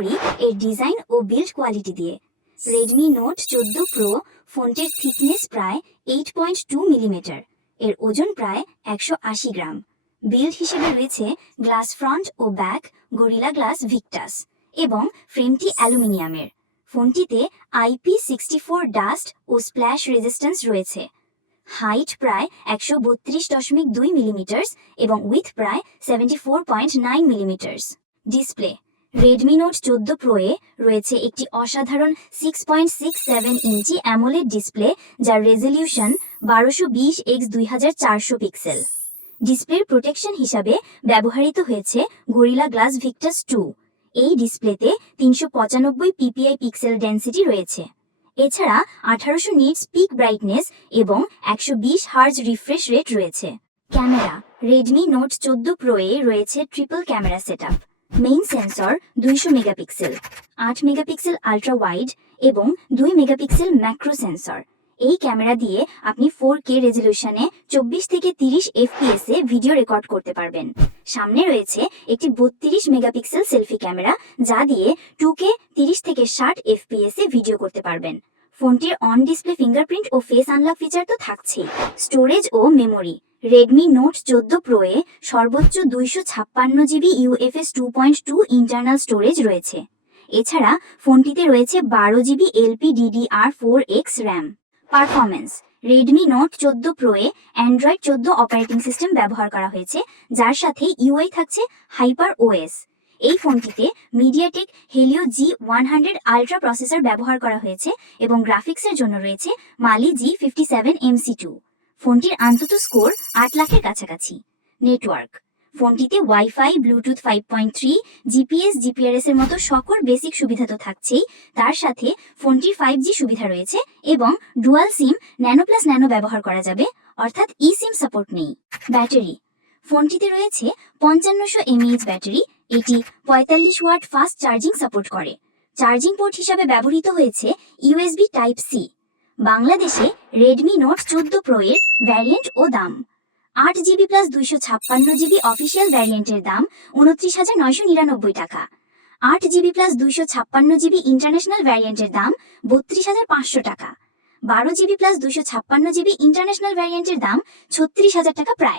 করি এর ডিজাইন ও build quality দিয়ে। রেডমি নোট 14 প্রো ফোনটির থিকনেস প্রায় 8.2 মিলিমিটার, এর ওজন প্রায় 180 গ্রাম। বিল্ড হিসেবে রয়েছে গ্লাস ফ্রন্ট ও ব্যাক গরিলা গ্লাস ভিক্টাস এবং ফ্রেমটি অ্যালুমিনিয়ামের। ফোনটিতে IP64 ডাস্ট ও স্প্ল্যাশ রেজিস্ট্যান্স রয়েছে। হাইট প্রায় 132.2 মিলিমিটার এবং উইথ প্রায় 74.9 মিলিমিটার। ডিসপ্লে রেডমি নোট 14 প্রোয়ে রয়েছে একটি অসাধারণ 6.67 ইঞ্চি অ্যামোলেড ডিসপ্লে, যার রেজলিউশন 1220x2400 পিক্সেল। ডিসপ্লের প্রোটেকশন হিসাবে ব্যবহৃত হয়েছে গরিলা গ্লাস ভিক্টাস 2। এই ডিসপ্লেতে 395 পিপিআই পিক্সেল ডেন্সিটি রয়েছে। এছাড়া 1800 নিটস পিক ব্রাইটনেস এবং 120 হার্জ রিফ্রেশ রেট রয়েছে। ক্যামেরা রেডমি নোট 14 প্রোয়ে রয়েছে triple camera setup. Main sensor 200 megapixel, 8 megapixel ultra wide এবং 2 মেগাপিক্সেল ম্যাক্রো সেন্সর। এই ক্যামেরা দিয়ে আপনি 4K রেজলিউশনে 24 থেকে 30 FPS এ ভিডিও রেকর্ড করতে পারবেন। সামনে রয়েছে একটি 32 মেগাপিক্সেল সেলফি ক্যামেরা, যা দিয়ে 2K 30 থেকে 60 FPS এ ভিডিও করতে পারবেন। ফোনটির অন ডিসপ্লে ফিঙ্গারপ্রিন্ট ও ফেস আনলক ফিচার তো থাকছেই। স্টোরেজ ও মেমোরি রেডমি নোট 14 প্রোয়ে সর্বোচ্চ 256 জিবি UFS 2.2 ইন্টারনাল স্টোরেজ রয়েছে। এছাড়া ফোনটিতে রয়েছে 12 GB LPDDR4X RAM. Performance Redmi Note 14 প্রোয়ে অ্যান্ড্রয়েড 14 অপারেটিং সিস্টেম ব্যবহার করা হয়েছে, যার সাথে UI থাকছে হাইপার OS। এই ফোনটিতে MediaTek Helio G100 ultra processor ব্যবহার করা হয়েছে এবং গ্রাফিক্সের জন্য রয়েছে মালি G57 MC2। ফোনটির আন্তত স্কোর 8 লাখের কাছাকাছি। নেটওয়ার্ক ফোনটিতে ওয়াইফাই, ব্লুটুথ 5.3, জিপিএস, জিপিআরএস এর মতো সকল বেসিক সুবিধা তো থাকছেই, তার সাথে ফোনটির 5G সুবিধা রয়েছে এবং dual SIM nano plus nano ব্যবহার করা যাবে, অর্থাৎ ই সিম সাপোর্ট নেই। ব্যাটারি ফোনটিতে রয়েছে 5500 mAh ব্যাটারি। এটি 45 ওয়াট ফাস্ট চার্জিং সাপোর্ট করে। চার্জিং পোর্ট হিসাবে ব্যবহৃত হয়েছে USB Type-C। বাংলাদেশে রেডমি নোট 14 প্রো এর ভ্যারিয়েন্ট ও দাম 8GB প্লাস 256GB অফিসিয়াল ভ্যারিয়েন্টের দাম 29,999 টাকা। 8GB প্লাস 256GB ইন্টারন্যাশনাল ভ্যারিয়েন্টের দাম 32,500 টাকা। 12GB প্লাস 256GB ইন্টারন্যাশনাল ভ্যারিয়েন্টের দাম 36,000 টাকা প্রায়।